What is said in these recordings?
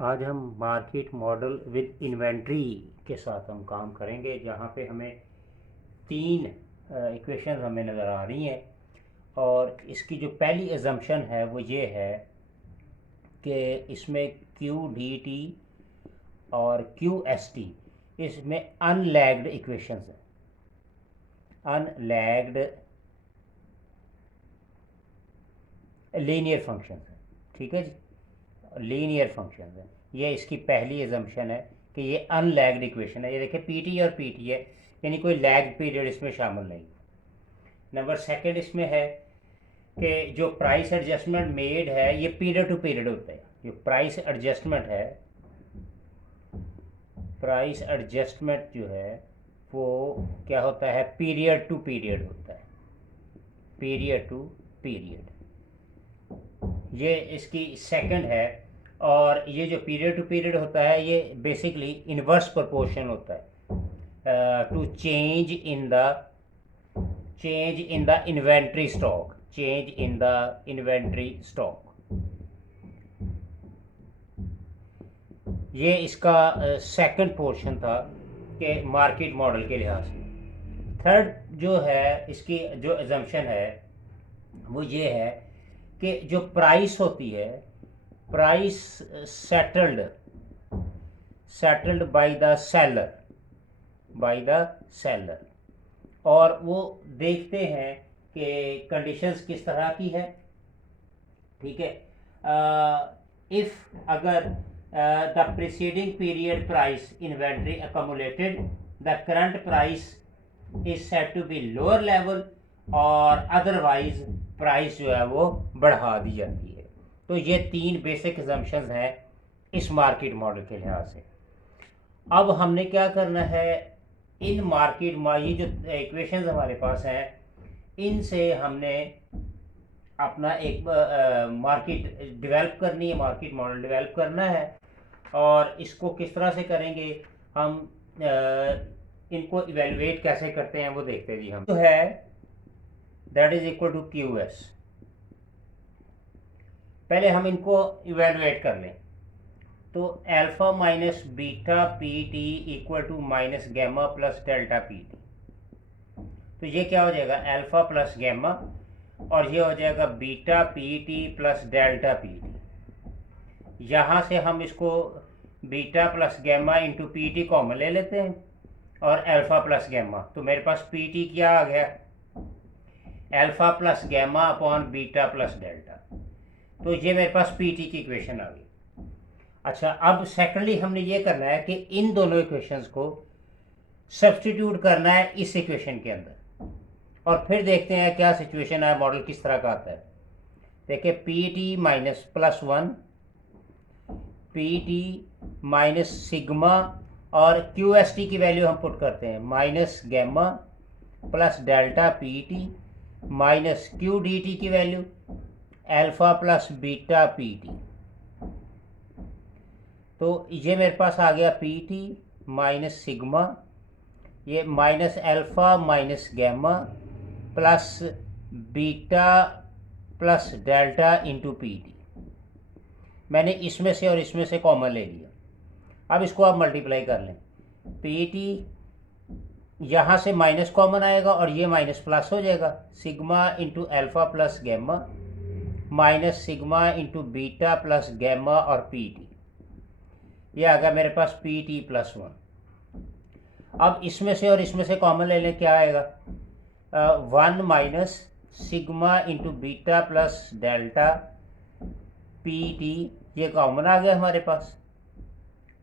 आज हम market model with inventory के साथ हम काम करेंगे, जहाँ पे हमें तीन इक्वेशन हमें नज़र आ रही हैं। और इसकी जो पहली एजम्पशन है वो ये है कि इसमें क्यू डी टी और क्यू एस टी इसमें अनलैग्ड इक्वेशंस हैं। अनलैग्ड लीनियर फंक्शंस हैं, ठीक है जी, लीनियर फंक्शंस हैं। ये इसकी पहली एजम्पशन है कि ये अनलैग्ड इक्वेशन है। ये देखिए पी टी और पी टी है, यानी कोई लैग पीरियड इसमें शामिल नहीं। नंबर सेकंड इसमें है कि जो प्राइस एडजस्टमेंट मेड है ये पीरियड टू पीरियड होता है। जो प्राइस एडजस्टमेंट है, प्राइस एडजस्टमेंट जो है वो क्या होता है, पीरियड टू पीरियड होता है, पीरियड टू पीरियड। ये इसकी सेकंड है। और ये जो पीरियड टू पीरियड होता है ये बेसिकली इनवर्स प्रोपोर्शन होता है to change in the inventory stock, change in the inventory stock. ये इसका सेकंड पोर्शन था कि मार्केट मॉडल के लिहाज से। थर्ड जो है इसकी जो एजम्पशन है वो ये है कि जो प्राइस होती है, price settled by the seller, और वो देखते हैं कि कंडीशंस किस तरह की है, ठीक है। इफ अगर the preceding period price inventory accumulated, the current price is set to be lower level, और अदरवाइज प्राइस जो है वो बढ़ा दी जाती है। तो ये तीन बेसिक एजम्पशंस हैं इस मार्केट मॉडल के लिहाज से। अब हमने क्या करना है, इन मार्केट ये जो इक्वेशंस हमारे पास हैं इनसे हमने अपना एक मार्केट डेवलप करनी है, मार्केट मॉडल डेवलप करना है। और इसको किस तरह से करेंगे, हम इनको इवेलुएट कैसे करते हैं वो देखते हैं जी। हम तो है that is equal to Q S. पहले हम इनको इवेलुएट कर लें। तो alpha minus beta P T equal to minus gamma plus delta P T. तो ये क्या हो जाएगा, अल्फा प्लस गैमा, और ये हो जाएगा beta P T plus delta P T. यहाँ से हम इसको beta plus gamma into P T common ले लेते हैं, और अल्फा प्लस गैमा। तो मेरे पास पी टी क्या आ गया, alpha plus gamma upon beta plus delta. तो ये मेरे पास पी टी की इक्वेशन आ गई। अच्छा, अब सेकेंडली हमने ये करना है कि इन दोनों इक्वेशंस को सब्स्टिट्यूट करना है इस इक्वेशन के अंदर, और फिर देखते हैं क्या सिचुएशन है, मॉडल किस तरह का आता है। देखिए P T minus plus one, P T minus sigma, और क्यू एस टी की वैल्यू हम पुट करते हैं minus gamma plus delta P T minus Q D T की value alpha plus beta P T. तो ये मेरे पास आ गया पी टी माइनस सिग्मा, ये minus alpha minus gamma plus beta plus delta into P T. मैंने इसमें से और इसमें से कॉमन ले लिया। अब इसको आप मल्टीप्लाई कर लें, पी टी यहाँ से माइनस कॉमन आएगा और ये माइनस प्लस हो जाएगा, sigma into alpha plus gamma minus sigma into beta plus gamma और पी टी। ये आ गया मेरे पास पी टी प्लस वन। अब इसमें से और इसमें से कॉमन ले लें, क्या आएगा, one minus sigma into beta plus delta P T. ये कॉमन आ गया हमारे पास,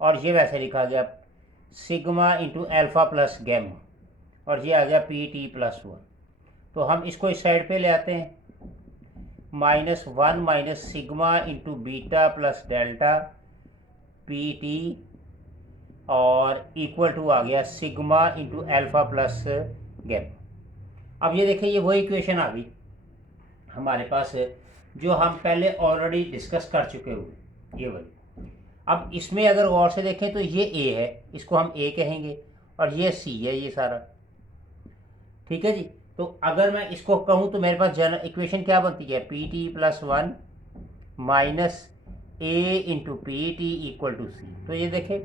और ये वैसे लिखा गया sigma into alpha plus gamma, और ये आ गया पी टी प्लस वन। तो हम इसको इस साइड पे ले आते हैं, minus one minus sigma into beta plus delta P T, और इक्वल टू आ गया sigma into alpha plus gamma. अब ये देखिए ये वही इक्वेशन आ गई हमारे पास जो हम पहले ऑलरेडी डिस्कस कर चुके हुए, ये वही। अब इसमें अगर गौर से देखें तो ये ए है, इसको हम ए कहेंगे, और ये सी है, ये सारा, ठीक है जी। तो अगर मैं इसको कहूँ तो मेरे पास जनरल इक्वेशन क्या बनती है, P T plus one minus A into P T equal to C. तो ये देखें,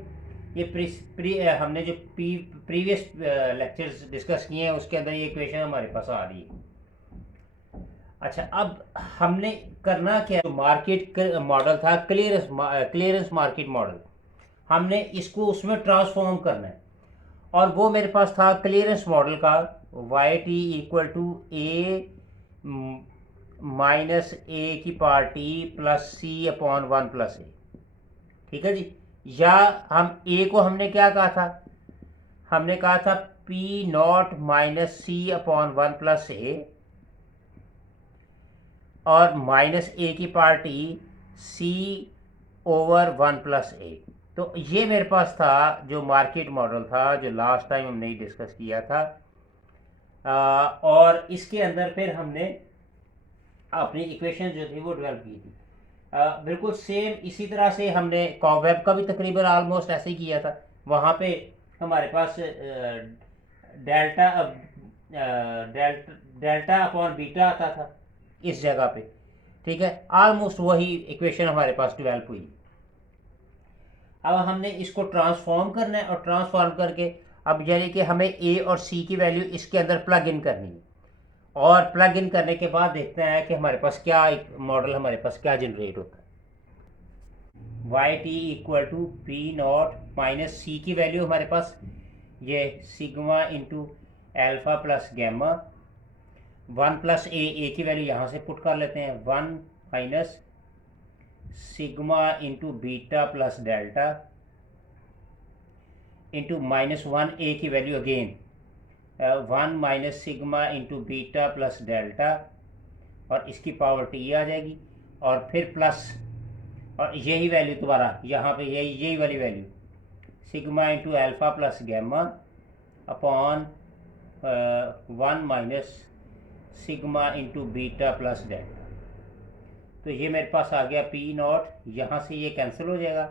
ये हमने जो प्रीवियस लेक्चर्स डिस्कस किए हैं उसके अंदर ये इक्वेशन हमारे पास आ रही है। अच्छा, अब हमने करना क्या, जो मार्केट मॉडल था क्लियरेंस मार्केट मॉडल, हमने इसको उसमें ट्रांसफॉर्म करना है। और वो मेरे पास था क्लियरेंस मॉडल का Y T equal to A minus A की power T plus C upon 1 plus A. ठीक है जी। या हम ए को हमने क्या कहा था, हमने कहा था P naught minus C upon 1 plus A और माइनस ए की power T C over 1 plus A. तो ये मेरे पास था जो मार्केट मॉडल था, जो लास्ट टाइम हमने डिस्कस किया था। और इसके अंदर फिर हमने अपनी इक्वेशन जो थी वो डेवलप की थी। बिल्कुल सेम इसी तरह से हमने कॉवेब का भी तकरीबन ऑलमोस्ट ऐसे ही किया था। वहाँ पे हमारे पास डेल्टा डेल्टा अपॉन बीटा आता था इस जगह पे। ठीक है, ऑलमोस्ट वही इक्वेशन हमारे पास डेवलप हुई। अब हमने इसको ट्रांसफॉर्म करना है और ट्रांसफॉर्म करके अब यानी कि हमें ए और सी की वैल्यू इसके अंदर प्लग इन करनी है। और प्लग इन करने के बाद देखते हैं कि हमारे पास क्या मॉडल हमारे पास क्या जनरेट होता है। Y T equal to P naught minus C की वैल्यू हमारे पास ये sigma into alpha plus gamma 1 plus A की वैल्यू यहाँ से पुट कर लेते हैं 1 minus sigma into beta plus delta into -1 A की value again 1 minus sigma into beta plus delta और इसकी पावर टी आ जाएगी और फिर प्लस और यही वैल्यू दोबारा यहाँ पे यही वाली value sigma into alpha plus gamma upon 1 minus sigma into beta plus delta. तो ये मेरे पास आ गया पी नॉट, यहाँ से ये कैंसिल हो जाएगा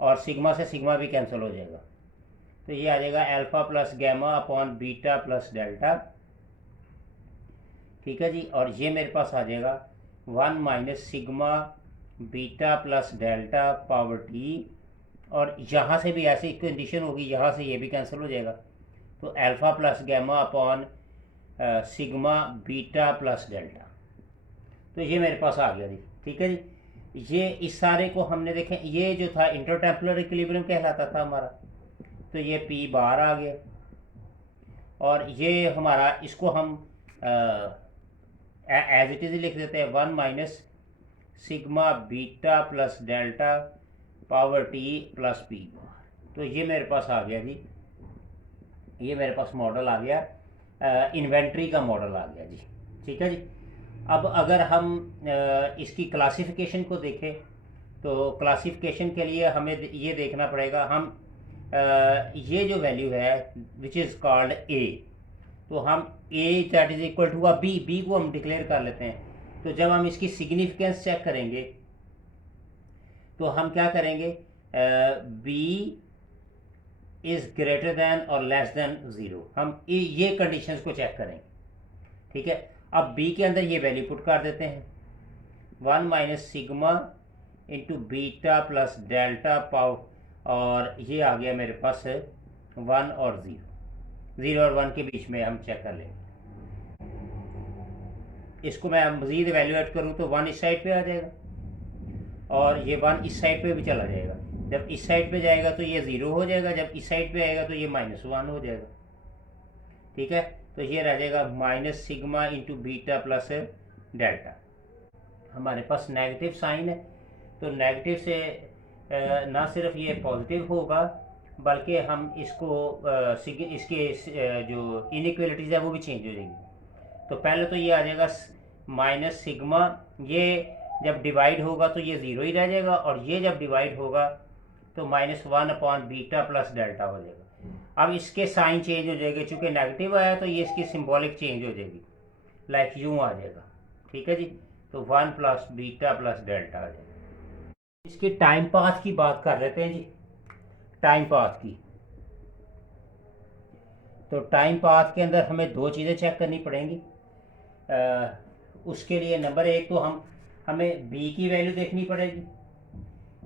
और सिग्मा से सिग्मा भी कैंसिल हो जाएगा। तो ये आ जाएगा alpha plus gamma upon beta plus delta. ठीक है जी। और ये मेरे पास आ जाएगा 1 minus sigma beta plus delta power T और यहाँ से भी ऐसी कंडीशन होगी, यहाँ से ये भी कैंसिल हो जाएगा। तो alpha plus gamma upon sigma beta plus delta. तो ये मेरे पास आ गया जी। ठीक है जी। ये इस सारे को हमने देखें, ये जो था इंटरटेम्पलर इक्विलिब्रियम कहलाता था हमारा। तो ये पी बार आ गया और ये हमारा इसको हम एज इट इज लिख देते हैं 1 minus sigma beta plus delta power T plus P. तो ये मेरे पास आ गया जी, ये मेरे पास मॉडल आ गया, इन्वेंट्री का मॉडल आ गया जी। ठीक है जी। अब अगर हम इसकी क्लासिफिकेशन को देखें तो क्लासिफिकेशन के लिए हमें ये देखना पड़ेगा, हम ये जो वैल्यू है विच इज़ कॉल्ड ए, तो हम A that is equal to B को हम डिक्लेयर कर लेते हैं। तो जब हम इसकी सिग्निफिकेंस चेक करेंगे तो हम क्या करेंगे, बी इज ग्रेटर दैन और लेस दैन 0, हम ये कंडीशंस को चेक करेंगे। ठीक है। अब बी के अंदर ये वैल्यू पुट कर देते हैं 1 minus sigma into beta plus delta power और ये आ गया मेरे पास 1 और 0 और 1 के बीच में हम चेक कर लेंगे। इसको मैं मज़ीद वैल्यूएट करूँ तो 1 इस साइड पे आ जाएगा और ये 1 इस साइड पे भी चला जाएगा। जब इस साइड पे जाएगा तो ये 0 हो जाएगा, जब इस साइड पे आएगा तो ये -1 हो जाएगा। ठीक है। तो ये रह जाएगा minus sigma into beta plus delta. हमारे पास नेगेटिव साइन है तो नेगेटिव से ना सिर्फ ये पॉजिटिव होगा बल्कि हम इसको इसके जो इनइक्वलिटीज़ है वो भी चेंज हो जाएंगी। तो पहले तो ये आ जाएगा माइनस सिग्मा, ये जब डिवाइड होगा तो ये 0 ही रह जाएगा और ये जब डिवाइड होगा तो -1 अपॉन बीटा प्लस डेल्टा हो जाएगा। अब इसके साइन चेंज हो जाएंगे, चूँकि नेगेटिव आया तो ये इसकी सिंबॉलिक चेंज हो जाएगी, लाइक यूँ आ जाएगा। ठीक है जी। तो 1 प्लस बीटा प्लस डेल्टा आ जाएगा। इसकी टाइम पाथ की बात कर लेते हैं जी, टाइम पाथ की। तो टाइम पाथ के अंदर हमें 2 चीज़ें चेक करनी पड़ेंगी। उसके लिए नंबर 1 तो हमें बी की वैल्यू देखनी पड़ेगी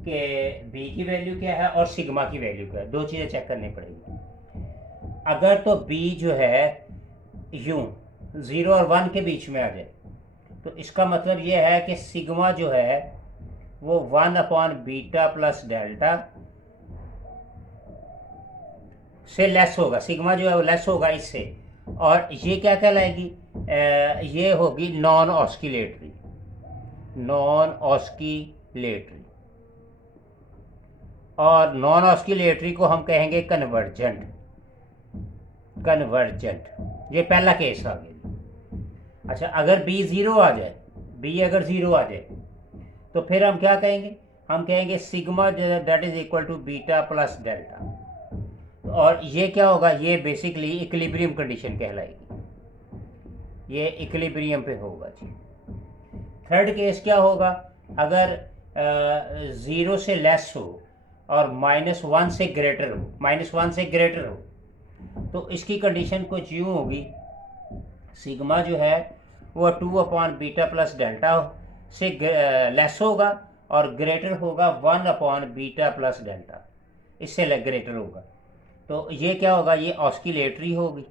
कि बी की वैल्यू क्या है और सिग्मा की वैल्यू क्या है, दो चीज़ें चेक करनी पड़ेगी। अगर तो बी जो है यूं 0 और 1 के बीच में आ जाए तो इसका मतलब ये है कि सिग्मा जो है वो 1/बीटा प्लस डेल्टा से लेस होगा, सिग्मा जो है वो लेस होगा इससे, और ये क्या कहलाएगी, ये होगी नॉन ऑस्किलेटरी, नॉन ऑस्किलेटरी, और नॉन ऑस्किलेटरी को हम कहेंगे कन्वर्जेंट, कन्वर्जेंट। ये पहला केस आ गया। अच्छा, अगर बी ज़ीरो आ जाए, बी अगर ज़ीरो आ जाए तो फिर हम क्या कहेंगे, हम कहेंगे sigma that is equal to beta plus delta, और ये क्या होगा, ये बेसिकली इक्विलिब्रियम कंडीशन कहलाएगी, ये इक्विलिब्रियम पे होगा जी। थर्ड केस क्या होगा, अगर 0 से लेस हो और -1 से ग्रेटर हो, -1 से ग्रेटर हो, तो इसकी कंडीशन कुछ यूँ होगी, सिग्मा जो है वो 2/बीटा प्लस डेल्टा से लेस होगा और ग्रेटर होगा 1/बीटा प्लस डेल्टा, इससे ग्रेटर होगा। तो ये क्या होगा, ये ऑस्किलेटरी होगी,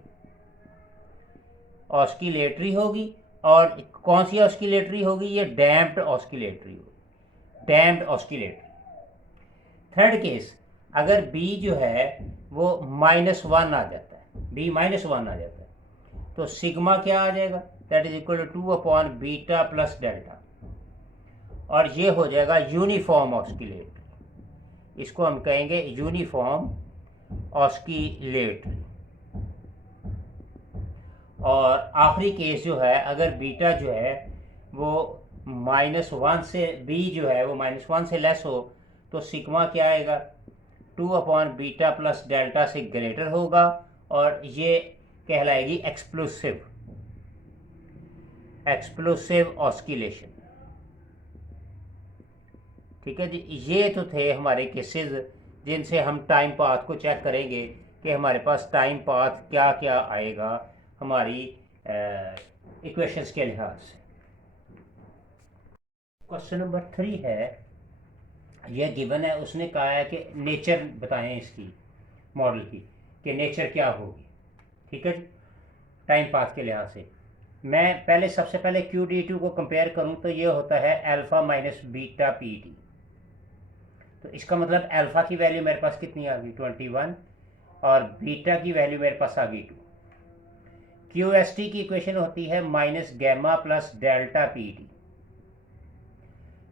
ऑस्किलेटरी होगी, और कौन सी ऑस्किलेटरी होगी, ये डैम्प्ड ऑस्किलेटरी होगी, डैम्प्ड ऑस्किलेटरी। थर्ड केस, अगर बी जो है वो -1 आ जाता है, बी -1 आ जाता है, तो सिग्मा क्या आ जाएगा, दैट इज इक्वल टू 2/बीटा प्लस डेल्टा, और ये हो जाएगा यूनिफॉर्म ऑस्किलेटरी, इसको हम कहेंगे यूनिफॉर्म ऑस्किलेटरी। और आखिरी केस जो है, अगर बीटा जो है वो -1 से, बी जो है वो -1 से लेस हो, तो सिग्मा क्या आएगा, 2/बीटा प्लस डेल्टा से ग्रेटर होगा, और ये कहलाएगी एक्सप्लोसिव, एक्सप्लोसिव ऑस्किलेशन। ठीक है जी, ये तो थे हमारे केसेस जिनसे हम टाइम पाथ को चेक करेंगे कि हमारे पास टाइम पाथ क्या क्या आएगा हमारी इक्वेशंस के लिहाज से। क्वेश्चन नंबर 3 है, यह गिवन है, उसने कहा है कि नेचर बताएं इसकी, मॉडल की, कि नेचर क्या होगी। ठीक है जी, टाइम पाथ के लिहाज से मैं पहले सबसे पहले QD2 को कंपेयर करूं तो ये होता है अल्फा माइनस बीटा PT, तो इसका मतलब अल्फा की वैल्यू मेरे पास कितनी आ गई 21, और बीटा की वैल्यू मेरे पास आ गई 2। QST की इक्वेशन होती है minus gamma plus delta PT,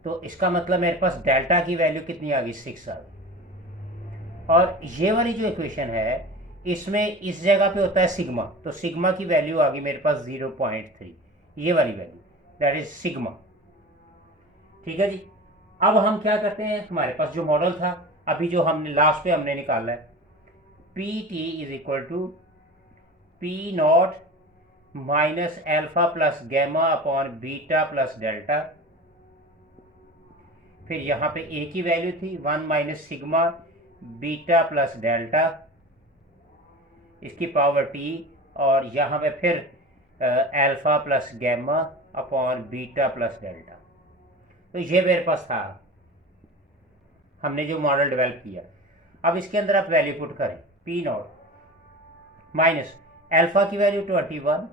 तो इसका मतलब मेरे पास डेल्टा की वैल्यू कितनी आ गई 6 आ गई, और ये वाली जो इक्वेशन है इसमें इस जगह पे होता है सिग्मा, तो सिग्मा की वैल्यू आ गई मेरे पास 0.3, ये वाली वैल्यू दैट इज सिग्मा। ठीक है जी, अब हम क्या करते हैं, हमारे पास जो मॉडल था अभी जो हमने लास्ट पे हमने निकाला है, PT is equal to P0 minus alpha plus gamma upon beta plus delta, फिर यहाँ पे A की वैल्यू थी 1 minus sigma beta plus delta, इसकी पावर T, और यहाँ पे फिर alpha plus gamma upon beta plus delta. तो ये मेरे पास था, हमने जो मॉडल डेवलप किया। अब इसके अंदर आप वैल्यू पुट करें, P0 माइनस अल्फा की वैल्यू 21,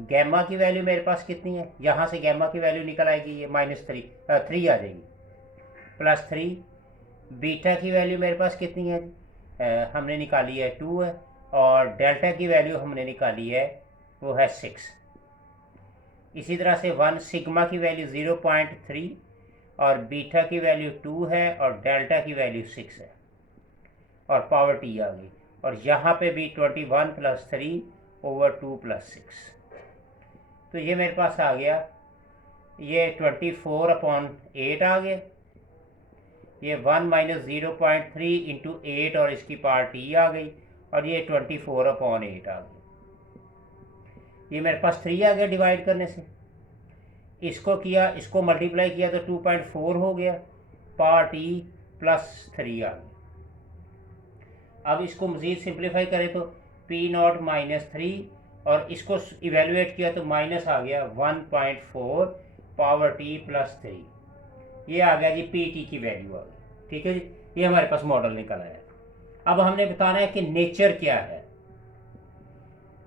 गैमा की वैल्यू मेरे पास कितनी है, यहाँ से गैमा की वैल्यू निकल आएगी, ये -3 आ जाएगी, +3, बीटा की वैल्यू मेरे पास कितनी है, हमने निकाली है 2 है, और डेल्टा की वैल्यू हमने निकाली है वो है 6। इसी तरह से 1 सिग्मा की वैल्यू 0.3, और बीटा की वैल्यू 2 है, और डेल्टा की वैल्यू 6 है, और पावर T आ गई, और यहाँ पे भी 21 + 3 / 2 + 6, तो ये मेरे पास आ गया, ये 24/8 आ गया, ये 1 - 0.3 × 8 और इसकी पावर T आ गई, और ये 24/8 आ गई। ये मेरे पास 3 आ गया डिवाइड करने से, इसको किया, इसको मल्टीप्लाई किया तो 2.4 हो गया, पावर T + 3 आ गया। अब इसको मज़ीद सिंप्लीफाई करें तो P0 -3, और इसको इवेलुएट किया तो माइनस आ गया 1.4, पावर T + 3, ये आ गया जी PT की वैल्यू आ गई। ठीक है जी, ये हमारे पास मॉडल निकल आया। अब हमने बताना है कि नेचर क्या है।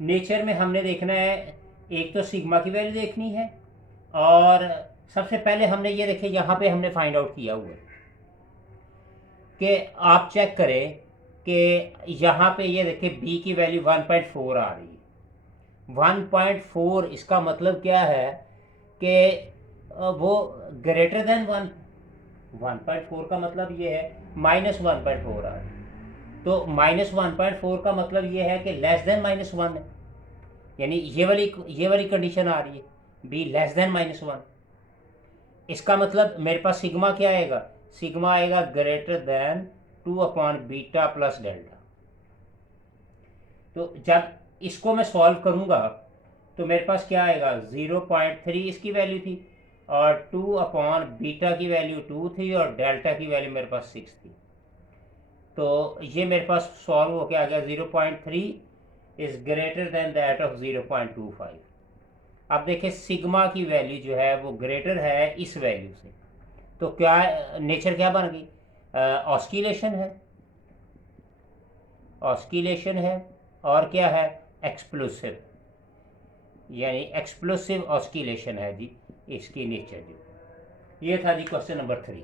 नेचर में हमने देखना है, एक तो सिग्मा की वैल्यू देखनी है, और सबसे पहले हमने ये देखे यहाँ पे हमने फाइंड आउट किया हुआ है कि आप चेक करें कि यहाँ पे ये देखें बी की वैल्यू 1.4 आ रही है। 1.4 इसका मतलब क्या है कि वो ग्रेटर देन 1। 1.4 का मतलब ये है -1.4 आ रही है, तो -1.4 का मतलब ये है कि लेस देन -1 है, यानी ये वाली कंडीशन आ रही है बी लेस देन -1। इसका मतलब मेरे पास सिग्मा क्या आएगा, सिग्मा आएगा ग्रेटर देन 2/बीटा प्लस डेल्टा। तो जब इसको मैं सॉल्व करूंगा तो मेरे पास क्या आएगा, 0.3 इसकी वैल्यू थी, और 2/बीटा की वैल्यू 2 थी, और डेल्टा की वैल्यू मेरे पास 6 थी। तो ये मेरे पास सॉल्व हो के आ गया 0.3 is greater than that of 0.25। अब देखिए सिग्मा की वैल्यू जो है वो ग्रेटर है इस वैल्यू से, तो क्या नेचर क्या बन गई, ऑस्किलेशन है, ऑस्किलेशन है, और क्या है, एक्सप्लोसिव, यानी एक्सप्लोसिव ऑस्किलेशन है जी इसकी नेचर। जी ये था जी क्वेश्चन नंबर 3।